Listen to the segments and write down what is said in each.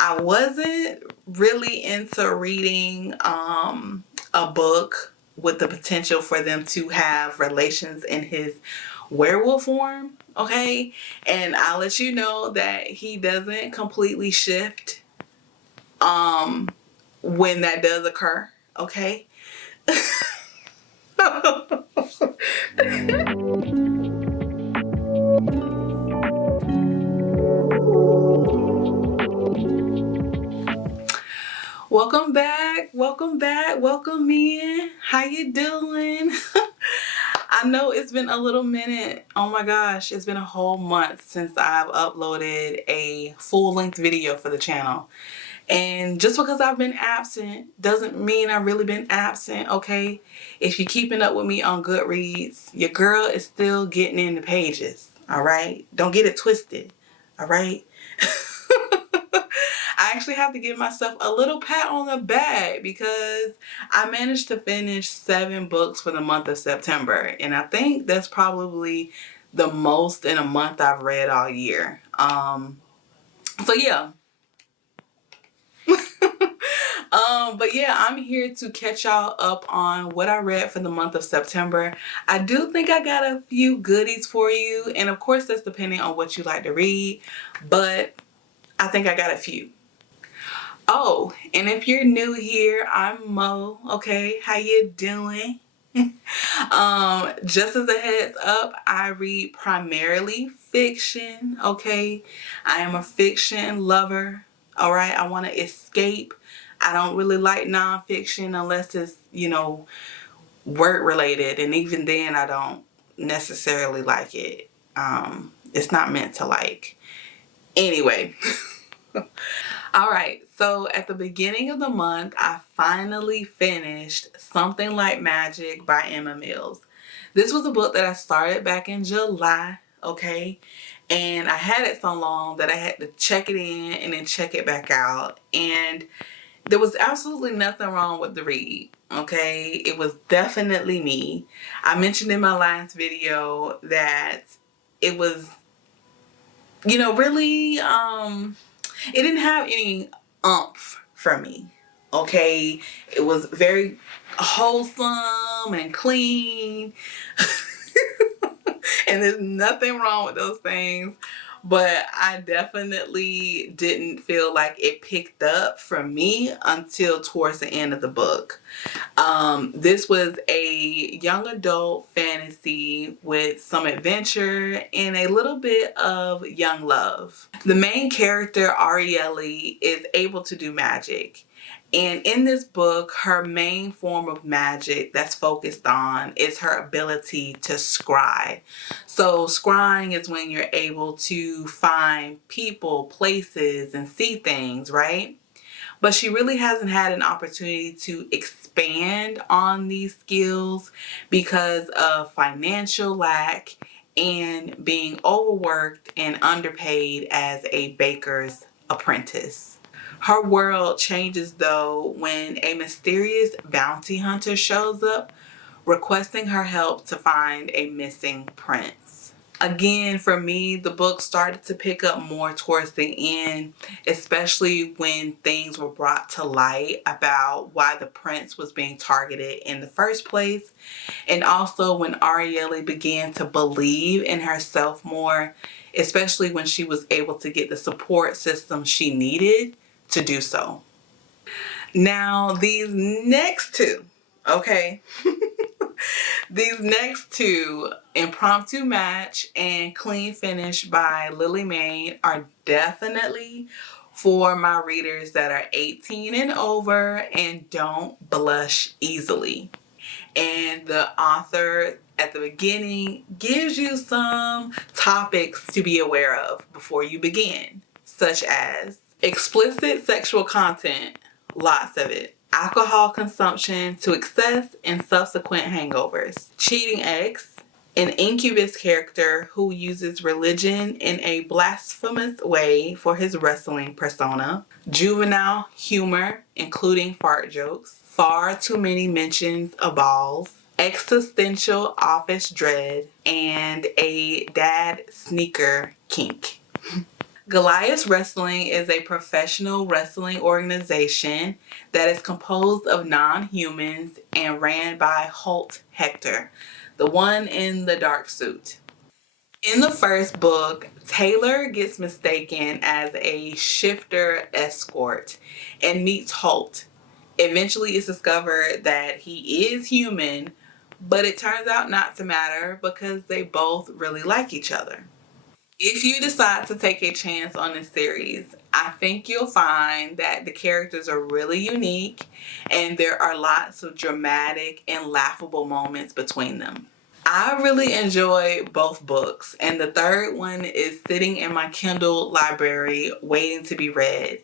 I wasn't really into reading a book with the potential for them to have relations in his werewolf form, okay? And I'll let you know that he doesn't completely shift when that does occur, okay? Welcome back, welcome back, welcome in. How you doing? I know it's been a little minute. Oh my gosh, it's been a whole month since I've uploaded a full-length video for the channel. And just because I've been absent doesn't mean I've really been absent, okay? If you're keeping up with me on Goodreads, your girl is still getting in the pages, all right? Don't get it twisted, all right? I actually have to give myself a little pat on the back because I managed to finish 7 books for the month of September. And I think that's probably the most in a month I've read all year. So yeah. But yeah, I'm here to catch y'all up on what I read for the month of September. I do think I got a few goodies for you. And of course, that's depending on what you like to read. But I think I got a few. Oh, and if you're new here, I'm Mo. Okay, how you doing? Just as a heads up, I read primarily fiction. Okay, I am a fiction lover. All right, I want to escape. I don't really like nonfiction unless it's, work related, and even then, I don't necessarily like it. It's not meant to like. Anyway. All right, so at the beginning of the month, I finally finished Something Like Magic by Emma Mills. This was a book that I started back in July, okay? And I had it so long that I had to check it in and then check it back out. And there was absolutely nothing wrong with the read, okay? It was definitely me. I mentioned in my last video that it was, really, it didn't have any oomph for me, okay? It was very wholesome and clean. And there's nothing wrong with those things. But I definitely didn't feel like it picked up for me until towards the end of the book. This was a young adult fantasy with some adventure and a little bit of young love. The main character, Arielle, is able to do magic. And in this book, her main form of magic that's focused on is her ability to scry. So scrying is when you're able to find people, places, and see things, right? But she really hasn't had an opportunity to expand on these skills because of financial lack and being overworked and underpaid as a baker's apprentice. Her world changes though when a mysterious bounty hunter shows up requesting her help to find a missing prince. Again, for me, the book started to pick up more towards the end, especially when things were brought to light about why the prince was being targeted in the first place, and also when Arielle began to believe in herself more, especially when she was able to get the support system she needed to do so. Now, these next two, okay? These next two, Impromptu Match and Clean Finish by Lily Mayne, are definitely for my readers that are 18 and over and don't blush easily. And the author at the beginning gives you some topics to be aware of before you begin, such as explicit sexual content, lots of it. Alcohol consumption to excess and subsequent hangovers. Cheating ex, an incubus character who uses religion in a blasphemous way for his wrestling persona. Juvenile humor, including fart jokes. Far too many mentions of balls. Existential office dread, and a dad sneaker kink. Goliath Wrestling is a professional wrestling organization that is composed of non-humans and ran by Holt Hector, the one in the dark suit. In the first book, Taylor gets mistaken as a shifter escort and meets Holt. Eventually, it's discovered that he is human, but it turns out not to matter because they both really like each other. If you decide to take a chance on this series, I think you'll find that the characters are really unique and there are lots of dramatic and laughable moments between them. I really enjoy both books, and the third one is sitting in my Kindle library waiting to be read.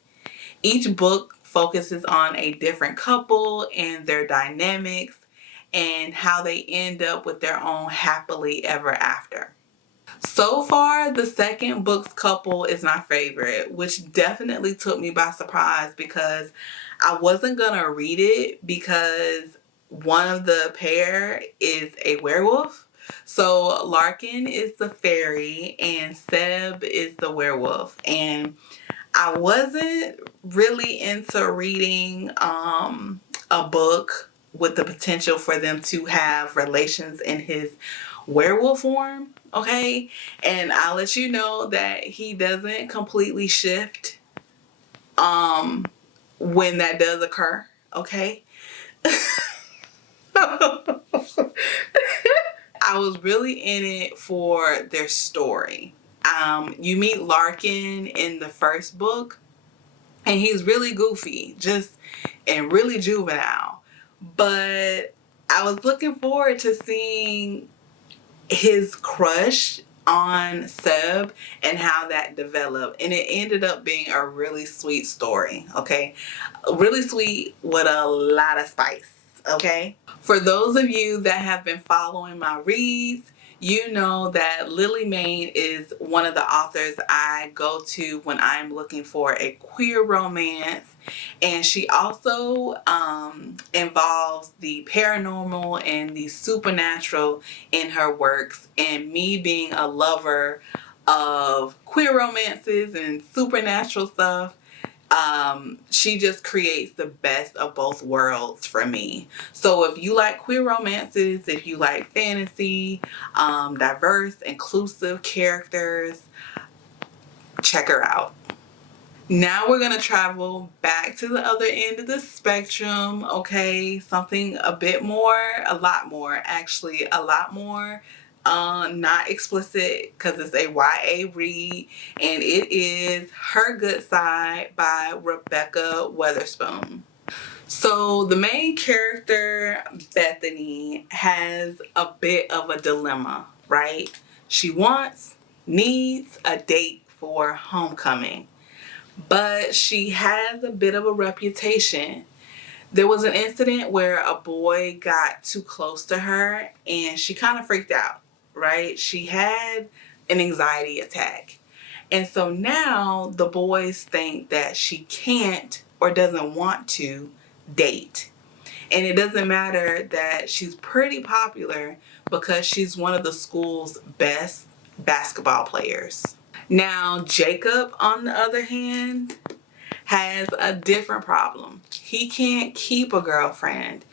Each book focuses on a different couple and their dynamics and how they end up with their own happily ever after. So far, the second book's couple is my favorite, which definitely took me by surprise because I wasn't gonna read it because one of the pair is a werewolf. So Larkin is the fairy and Seb is the werewolf. And I wasn't really into reading a book with the potential for them to have relations in his werewolf form, okay? And I'll let you know that he doesn't completely shift when that does occur, okay? I was really in it for their story. You meet Larkin in the first book, and he's really goofy, and really juvenile. But I was looking forward to seeing his crush on Seb and how that developed. And it ended up being a really sweet story, okay? Really sweet with a lot of spice, okay? For those of you that have been following my reads, you know that Lily Main is one of the authors I go to when I'm looking for a queer romance. And she also involves the paranormal and the supernatural in her works. And me being a lover of queer romances and supernatural stuff, she just creates the best of both worlds for me. So if you like queer romances, if you like fantasy, diverse, inclusive characters, check her out. Now we're going to travel back to the other end of the spectrum, okay? Something a lot more, actually, a lot more not explicit because it's a YA read, and it is Her Good Side by Rebecca Weatherspoon. So the main character, Bethany, has a bit of a dilemma, right? She needs a date for homecoming, but she has a bit of a reputation. There was an incident where a boy got too close to her and she kind of freaked out, right? She had an anxiety attack. And so now the boys think that she can't or doesn't want to date. And it doesn't matter that she's pretty popular because she's one of the school's best basketball players. Now, Jacob, on the other hand, has a different problem. He can't keep a girlfriend.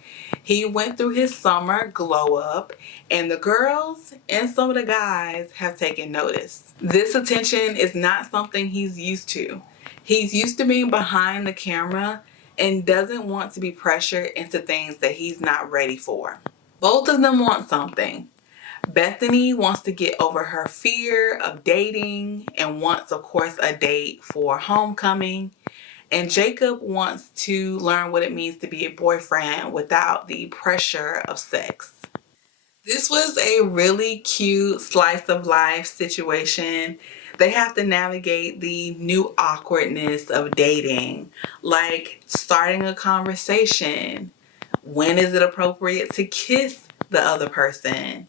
He went through his summer glow up, and the girls and some of the guys have taken notice. This attention is not something he's used to. He's used to being behind the camera and doesn't want to be pressured into things that he's not ready for. Both of them want something. Bethany wants to get over her fear of dating and wants, of course, a date for homecoming. And Jacob wants to learn what it means to be a boyfriend without the pressure of sex. This was a really cute slice of life situation. They have to navigate the new awkwardness of dating, like starting a conversation. When is it appropriate to kiss the other person?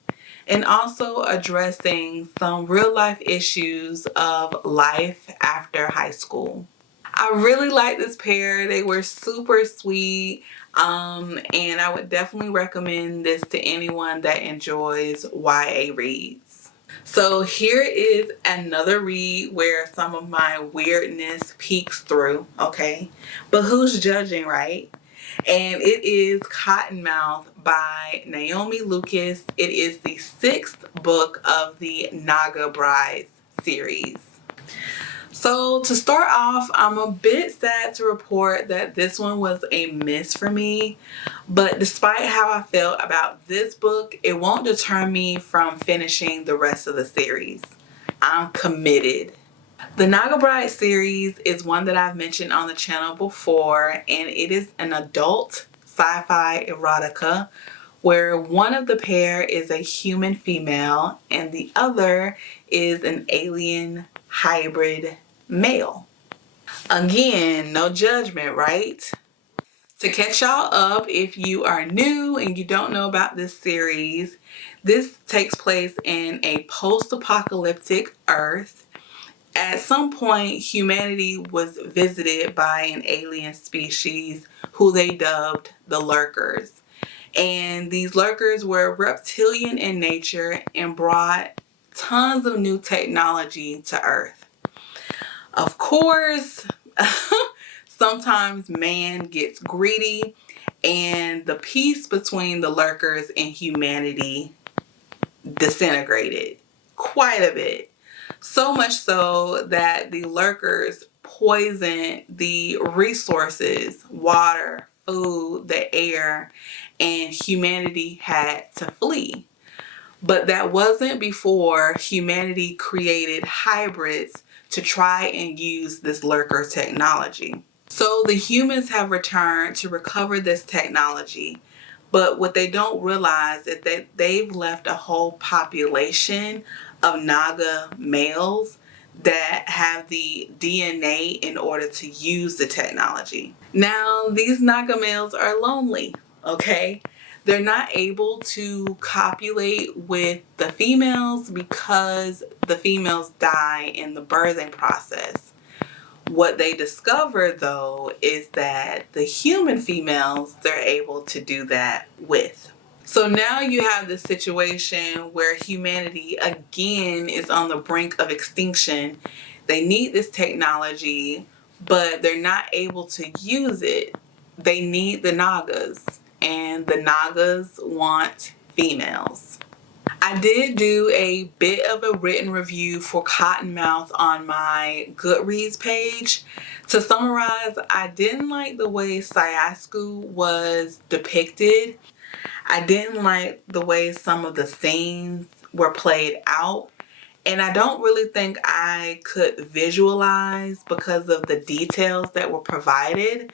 And also addressing some real life issues of life after high school. I really like this pair. They were super sweet. And I would definitely recommend this to anyone that enjoys YA reads. So here is another read where some of my weirdness peeks through, okay? But who's judging, right? And it is Cottonmouth by Naomi Lucas. It is the 6th book of the Naga Brides series. So to start off, I'm a bit sad to report that this one was a miss for me. But despite how I felt about this book, it won't deter me from finishing the rest of the series. I'm committed. The Naga Bride series is one that I've mentioned on the channel before, and it is an adult sci-fi erotica where one of the pair is a human female and the other is an alien hybrid male. Again, no judgment, right? To catch y'all up, if you are new and you don't know about this series, this takes place in a post-apocalyptic Earth. At some point, humanity was visited by an alien species who they dubbed the Lurkers. And these Lurkers were reptilian in nature and brought tons of new technology to Earth. Of course, sometimes man gets greedy and the peace between the Lurkers and humanity disintegrated quite a bit. So much so that the Lurkers poisoned the resources, water, food, the air, and humanity had to flee. But that wasn't before humanity created hybrids to try and use this Lurker technology. So the humans have returned to recover this technology. But what they don't realize is that they've left a whole population of Naga males that have the DNA in order to use the technology. Now, these Naga males are lonely, okay? They're not able to copulate with the females because the females die in the birthing process. What they discover, though, is that the human females, they're able to do that with. So now you have this situation where humanity, again, is on the brink of extinction. They need this technology, but they're not able to use it. They need the Nagas, and the Nagas want females. I did do a bit of a written review for Cottonmouth on my Goodreads page. To summarize, I didn't like the way Sayasku was depicted. I didn't like the way some of the scenes were played out. And I don't really think I could visualize because of the details that were provided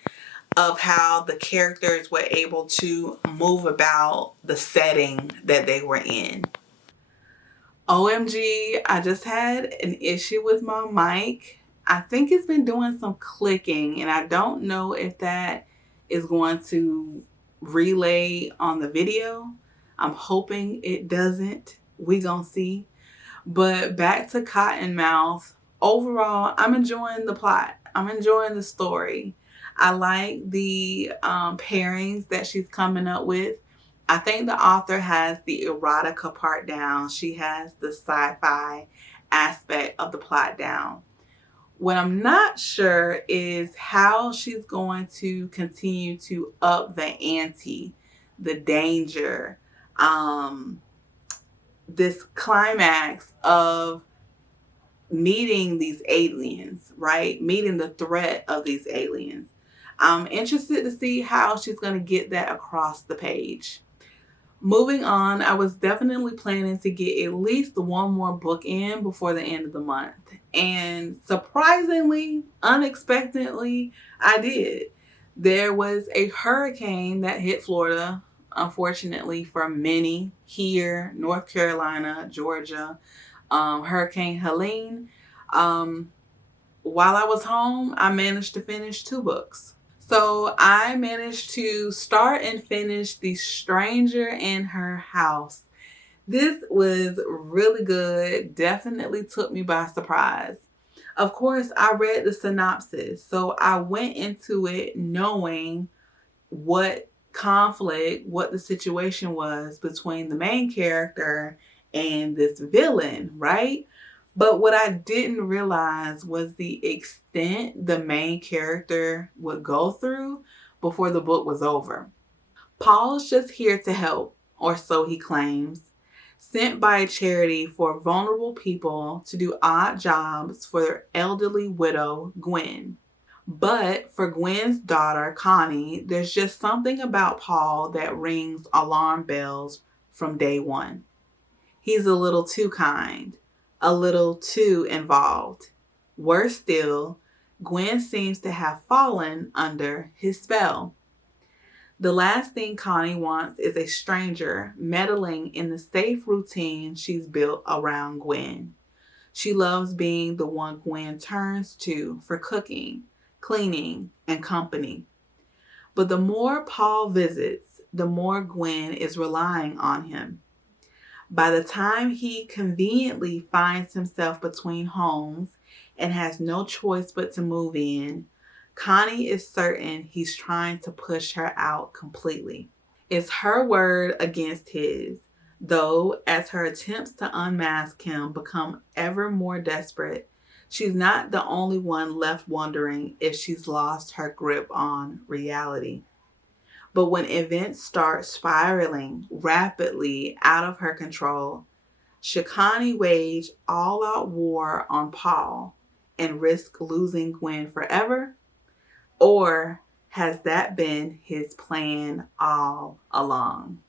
of how the characters were able to move about the setting that they were in. OMG, I just had an issue with my mic. I think it's been doing some clicking and I don't know if that is going to relay on the video. I'm hoping it doesn't. We gonna see. But back to Cottonmouth. Overall, I'm enjoying the plot. I'm enjoying the story. I like the pairings that she's coming up with. I think the author has the erotica part down. She has the sci-fi aspect of the plot down. What I'm not sure is how she's going to continue to up the ante, the danger, this climax of meeting these aliens, right? Meeting the threat of these aliens. I'm interested to see how she's going to get that across the page. Moving on, I was definitely planning to get at least one more book in before the end of the month. And surprisingly, unexpectedly, I did. There was a hurricane that hit Florida, unfortunately for many here, North Carolina, Georgia, Hurricane Helene. While I was home, I managed to finish 2 books. So I managed to start and finish The Stranger in Her House. This was really good. Definitely took me by surprise. Of course, I read the synopsis. So I went into it knowing what conflict, what the situation was between the main character and this villain, right? But what I didn't realize was the extent the main character would go through before the book was over. Paul's just here to help, or so he claims, sent by a charity for vulnerable people to do odd jobs for their elderly widow, Gwen. But for Gwen's daughter, Connie, there's just something about Paul that rings alarm bells from day one. He's a little too kind, a little too involved. Worse still, Gwen seems to have fallen under his spell. The last thing Connie wants is a stranger meddling in the safe routine she's built around Gwen. She loves being the one Gwen turns to for cooking, cleaning, and company. But the more Paul visits, the more Gwen is relying on him. By the time he conveniently finds himself between homes and has no choice but to move in, Connie is certain he's trying to push her out completely. It's her word against his, though as her attempts to unmask him become ever more desperate, she's not the only one left wondering if she's lost her grip on reality. But when events start spiraling rapidly out of her control, should Connie wage all-out war on Paul and risk losing Gwen forever? Or has that been his plan all along?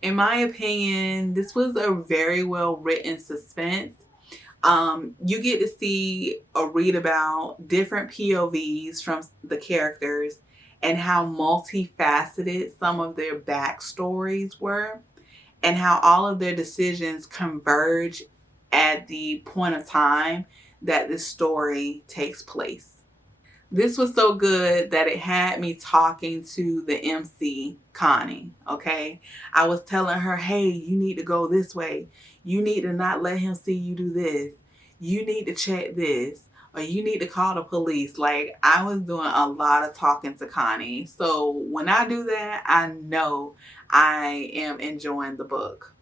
In my opinion, this was a very well written suspense. You get to see or read about different POVs from the characters and how multifaceted some of their backstories were, and how all of their decisions converge at the point of time that this story takes place. This was so good that it had me talking to the MC, Connie, okay? I was telling her, hey, you need to go this way. You need to not let him see you do this. You need to check this. Or you need to call the police. Like, I was doing a lot of talking to Connie. So when I do that, I know I am enjoying the book.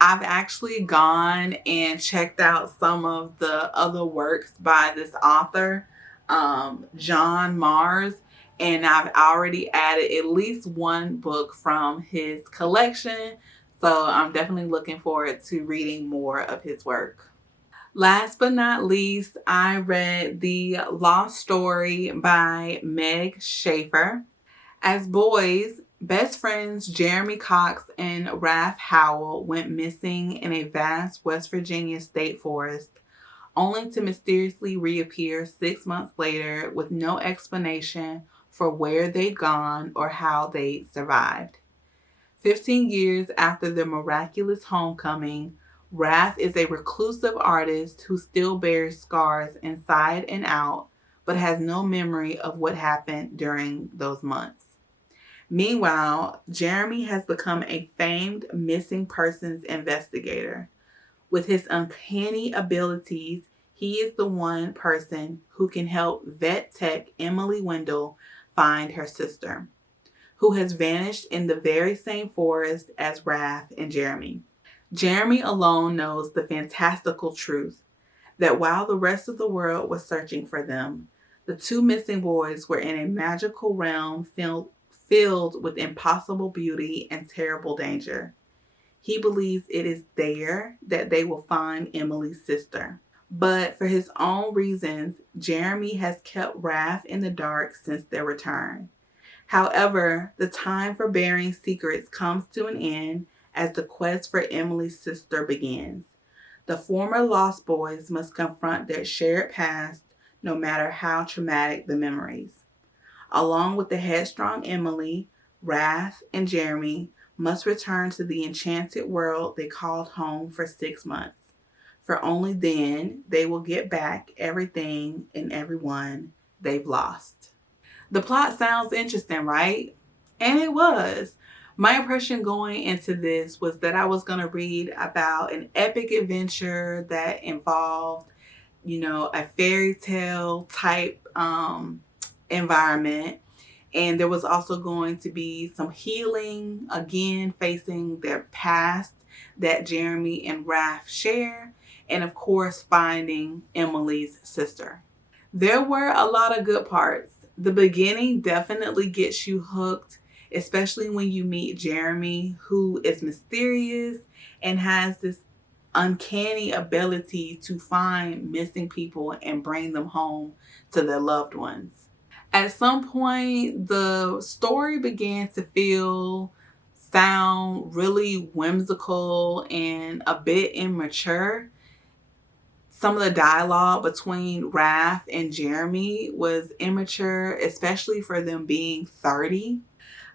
I've actually gone and checked out some of the other works by this author, John Mars, and I've already added at least one book from his collection. So I'm definitely looking forward to reading more of his work. Last but not least, I read The Lost Story by Meg Schaefer. As boys, best friends Jeremy Cox and Raph Howell went missing in a vast West Virginia state forest, only to mysteriously reappear 6 months later with no explanation for where they'd gone or how they'd survived. 15 years after their miraculous homecoming, Raph is a reclusive artist who still bears scars inside and out, but has no memory of what happened during those months. Meanwhile, Jeremy has become a famed missing persons investigator. With his uncanny abilities, he is the one person who can help vet tech Emily Wendell find her sister, who has vanished in the very same forest as Raph and Jeremy. Jeremy alone knows the fantastical truth that while the rest of the world was searching for them, the two missing boys were in a magical realm filled with impossible beauty and terrible danger. He believes it is there that they will find Emily's sister. But for his own reasons, Jeremy has kept Raph in the dark since their return. However, the time for bearing secrets comes to an end as the quest for Emily's sister begins. The former Lost Boys must confront their shared past, no matter how traumatic the memories. Along with the headstrong Emily, Raph and Jeremy must return to the enchanted world they called home for 6 months. For only then they will get back everything and everyone they've lost. The plot sounds interesting, right? And it was. My impression going into this was that I was going to read about an epic adventure that involved, a fairy tale type environment. And there was also going to be some healing, again, facing their past that Jeremy and Raph share, and of course, finding Emily's sister. There were a lot of good parts. The beginning definitely gets you hooked, especially when you meet Jeremy, who is mysterious and has this uncanny ability to find missing people and bring them home to their loved ones. At some point, the story began to sound really whimsical and a bit immature. Some of the dialogue between Raph and Jeremy was immature, especially for them being 30.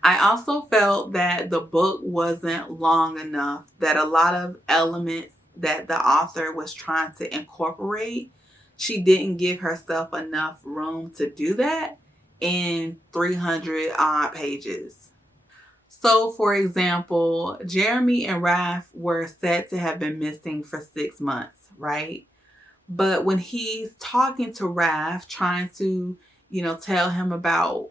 I also felt that the book wasn't long enough, that a lot of elements that the author was trying to incorporate, she didn't give herself enough room to do that in 300 odd pages. So, for example, Jeremy and Raph were said to have been missing for 6 months, right? But when he's talking to Raph, trying to, tell him about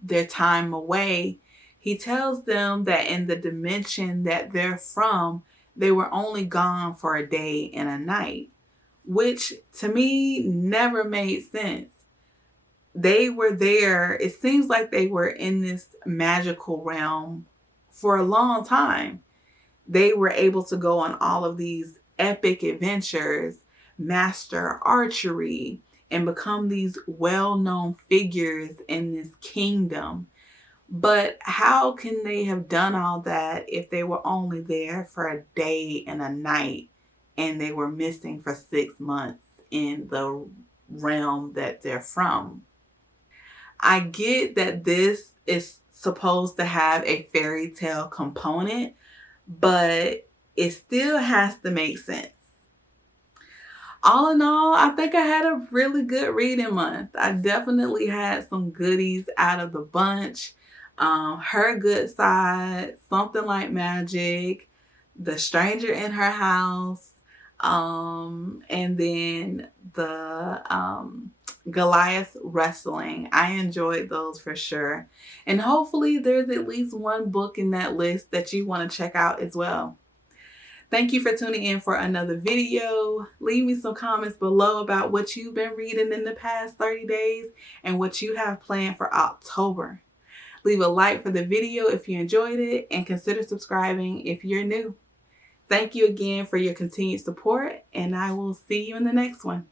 their time away, he tells them that in the dimension that they're from, they were only gone for a day and a night, which to me never made sense. They were there, it seems like they were in this magical realm for a long time. They were able to go on all of these epic adventures, master archery, and become these well-known figures in this kingdom. But how can they have done all that if they were only there for a day and a night and they were missing for 6 months in the realm that they're from? I get that this is supposed to have a fairy tale component, but it still has to make sense. All in all, I think I had a really good reading month. I definitely had some goodies out of the bunch. Her Good Side, Something Like Magic, The Stranger in Her House, and then the Goliath Wrestling. I enjoyed those for sure. And hopefully there's at least one book in that list that you want to check out as well. Thank you for tuning in for another video. Leave me some comments below about what you've been reading in the past 30 days and what you have planned for October. Leave a like for the video if you enjoyed it and consider subscribing if you're new. Thank you again for your continued support, and I will see you in the next one.